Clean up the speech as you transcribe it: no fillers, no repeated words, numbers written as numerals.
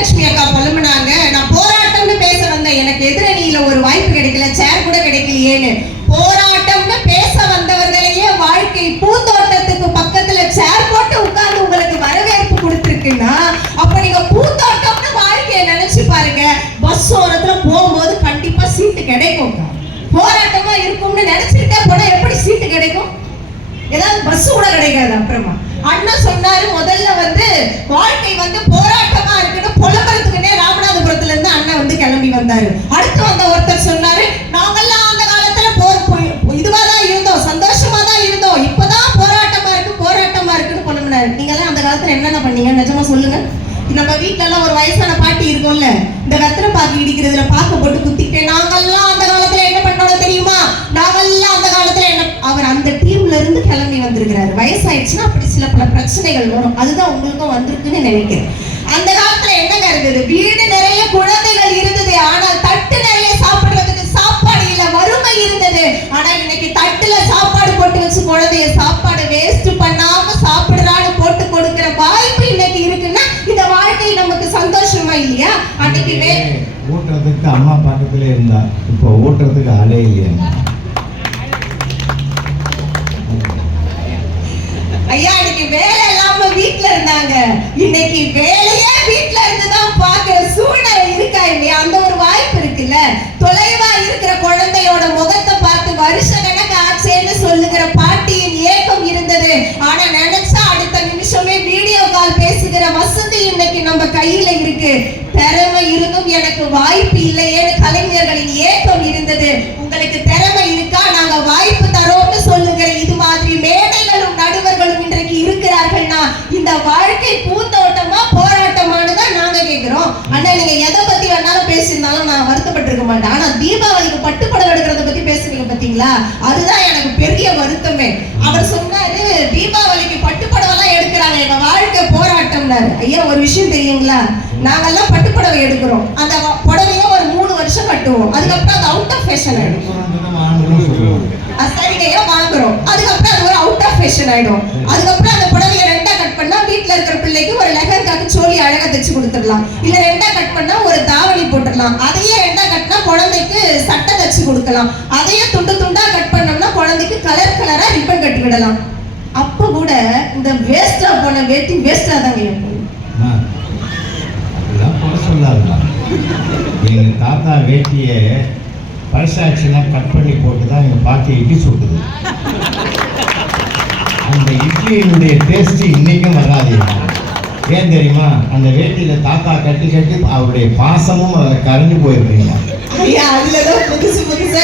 லட்சுமி அக்கா புலம்புனாங்க, நான் போராட்டம்னு பேச வந்தேன், எனக்கு எதிரணியில ஒரு வாய்ப்பு கிடைக்கல, சேர் கூட கிடைக்கலையேன்னு. போராட்டம்னு பேச வந்தவர்களையே வாழ்க்கை பூந்தோட்டத்துக்கு பக்கத்துல சேர் போட்டு உட்கார்ந்து உங்களுக்கு வரவேற்பு கொடுத்துருக்குன்னா அப்ப நீங்க பூந்தோட்டம்னு வாழ்க்கையை நினைச்சு பாருங்க. பஸ் ஓரத்துல போகும்போது கண்டிப்பா சீட்டு கிடைக்கும். போராட்டமா இருக்கும்னு நினைச்சுக்கிட்டே போனா எப்படி சீட்டு கிடைக்கும்? ஏதாவது பஸ் கூட கிடைக்காது. அப்புறமா அண்ணன் சொன்னாரு, முதல்ல வாழ்க்கை போராட்டமா இருக்குன்னு புலம்புறதுக்குன்னே ராமநாதபுரத்துல இருந்து அண்ணன் கிளம்பி வந்தாரு. அடுத்து வந்த ஒருத்தர் சொன்னாரு, நாங்கெல்லாம் அந்த காலத்துல இதுவாதான் இருந்தோம், சந்தோஷமா தான் இருந்தோம், இப்பதான் போராட்டமா இருக்குன்னு புலம்புனாரு. நீங்க எல்லாம் அந்த காலத்துல என்னென்ன பண்ணீங்க நிஜமா சொல்லுங்க. நம்ம வீட்டுல எல்லாம் ஒரு வயசான பாட்டி இருக்கும்ல, இந்த வெத்தலை பாக்கு இடிக்கிறதுல பாக்க போட்டு குத்திக்கிட்டே, நாங்கெல்லாம் அந்த காலத்துல என்ன பண்ணோம் தெரியுமா, நாங்கெல்லாம் அந்த காலத்துல என்ன. அவர் அந்த டீம்ல இருந்து கிளம்பி வந்திருக்கிறாரு. வயசாயிடுச்சுன்னா அப்படி சில பல பிரச்சனைகள் வரும். அதுதான் உங்களுக்கும் வந்திருக்குன்னு நினைக்கிறேன். அந்த காலத்துல என்னங்க இருந்தது? வீடு நிறைய குழந்தைகள் இருந்தது, ஆனால் தட்டு நிறைய சாப்பிடுறதுக்கு சாப்பாடு இல்ல, வறுமை இருந்தது. ஆனா இன்னைக்கு தட்டுல சாப்பாடு போட்டு வச்சு குழந்தைய சாப்பாடு வேஸ்ட் பண்ணாம சாப்பிடுறான்னு போட்டு கொடுக்கிற வாய்ப்பு இன்னைக்கு இருக்குன்னா இந்த வாழ்க்கை நமக்கு சந்தோஷமா இல்லையா? அன்னைக்கு ஊட்டுறதுக்கு அம்மா பக்கத்துல இருந்தா, இப்போ ஊட்டுறதுக்கு ஆளே இல்லையா? ஐயா, இன்னைக்கு வேலை இல்லாம வீட்டுல இருந்தாங்க, இன்னைக்கு வேலையே வீட்டுல இருந்துதான் பாக்குற சூழ்நிலை இருக்கா இல்லையா? அந்த ஒரு வாய்ப்பு இருக்குல்ல. தொலைவா இருக்கிற குழந்தையோட முகத்தை பார்த்து வருஷ கணக்கு ஆச்சேன்னு சொல்லுகிற பாட்டியின் ஏக்கம் இருந்தது. ஆனா நினைச்சா அடுத்த நிமிஷமே வீடியோ கால் பேசுகிற வசதி இன்னைக்கு நம்ம கையில இருக்கு. திறமை இருந்தும் எனக்கு வாய்ப்பு இல்லையேன்னு கலைஞர்களின் ஏக்கம் இருந்தது. உங்களுக்கு திறமை இருக்கா, நாங்க வாய்ப்பு தரோம்னு சொல்லுகிற இது மாதிரி மேடைகளும் நடுவர்களும் இன்றைக்கு இருக்கிறார்கள்னா இந்த வாழ்க்கை பூந்தோட்டமா போராட்டமானு தான் நாங்க கேட்கிறோம். அண்ணா, நீங்க எதை பத்தி வேணாலும் பேசியிருந்தாலும் நான் வருத்தப்பட்டிருக்க மாட்டேன். ஆனா தீபாவளிக்கு பட்டுப்படம் எடுக்கிறத பத்தி பேசுறீங்க பாத்தீங்களா, அதுதான் எனக்கு பெரிய வருத்தமே. அவர் சொன்னாரு, தீபாவளிக்கு பட்டுப்படம் எல்லாம் எடுக்கிறாங்க, எங்க வாழ்க்கை போராட்டம்னாரு. ஐயா, ஒரு விஷயம் தெரியுங்களா, நாங்கெல்லாம் பட்டுப்படவை எடுக்கிறோம், அந்த புடவைய ஒரு 3 வருஷம் கட்டுவோம், அதுக்கப்புறம் அது அவுட் ஆஃப் ஃபேஷன் ஆயிடும். சரிங்க, வாங்குறோம், அதுக்கப்புறம் அது ஒரு அவுட் ஆஃப் ஃபேஷன் ஆயிடும். அதுக்கப்புறம் அந்த புடவைய 2ஆ கட் பண்ணா வீட்டுல இருக்கிற பிள்ளைக்கு ஒரு லெஹங்காக்கு சோலி அழகா தைச்சு கொடுத்துடலாம், இல்ல 2ஆ கட் பண்ணா ஒரு தாவணி போட்டுடலாம், அதையே 2ஆ கட்டினா குழந்தைக்கு சட்டை தைச்சு கொடுக்கலாம், அதையே துண்டு துண்டா கட் பண்ணோம்னா குழந்தைக்கு கலர் கலரா ரிப்பன் கட்டி விடலாம். அப்ப கூட இந்த வேஸ்டா போன வேட்டி வேஸ்டா தாங்க இருக்கும். எங்க தாத்தா வேட்டிய பரிசாட்சினா கட் பண்ணி போட்டு தான் எங்க பாட்டி இட்லி சுட்டுது. அந்த இட்லியினுடைய டேஸ்ட் இன்னைக்கும் வராது. ஏன் தெரியுமா? அந்த வேட்டியில தாத்தா கட்டி கட்டி அவருடைய பாசமும் அதில் கரைஞ்சு போயிருக்கீங்க. அதுலதான் புதுசு புதுசா